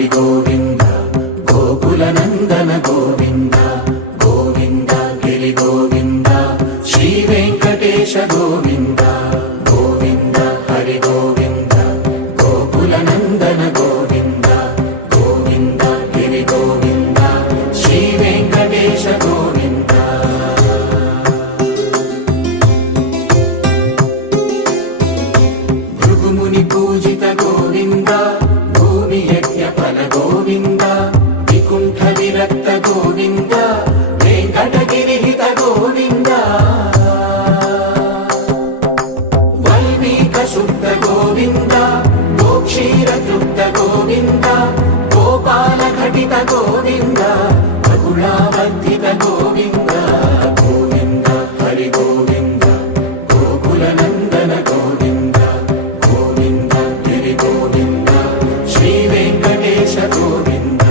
హరి గోవింద గోకుల నందన గోవింద గోవింద గిరి గోవింద శ్రీ వెంకటేశ గోవింద గోవింద హరి గోవింద గోకుల నందన గోవింద గోవింద గిరి గోవింద శ్రీ వెంకటేశ గోవింద భృగుముని పూజిత గోవింద భూమి యజ్ఞ ఫల గోవింద వికుంఠ విరక్త గోవింద వెంకటగిరి హిత గోవింద వల్మీక శుద్ధ గోవింద గోక్షీర తృప్త గోవింద గోపాల ఘటిత గోవింద బహుళావర్ధిత గోవింద గోవింద హరి గోవింద గోకుల నందన గోవింద గోవింద గిరి గోవింద శ్రీ వెంకటేశ గోవింద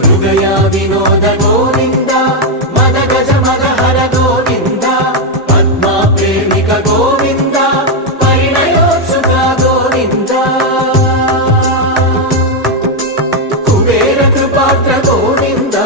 మృగయ వినోద గోవింద మద గజ మద హర గోవింద పద్మా ప్రేమిక గోవింద పరిణయోత్సుక గోవింద కుబేర కృపాత్ర గోవింద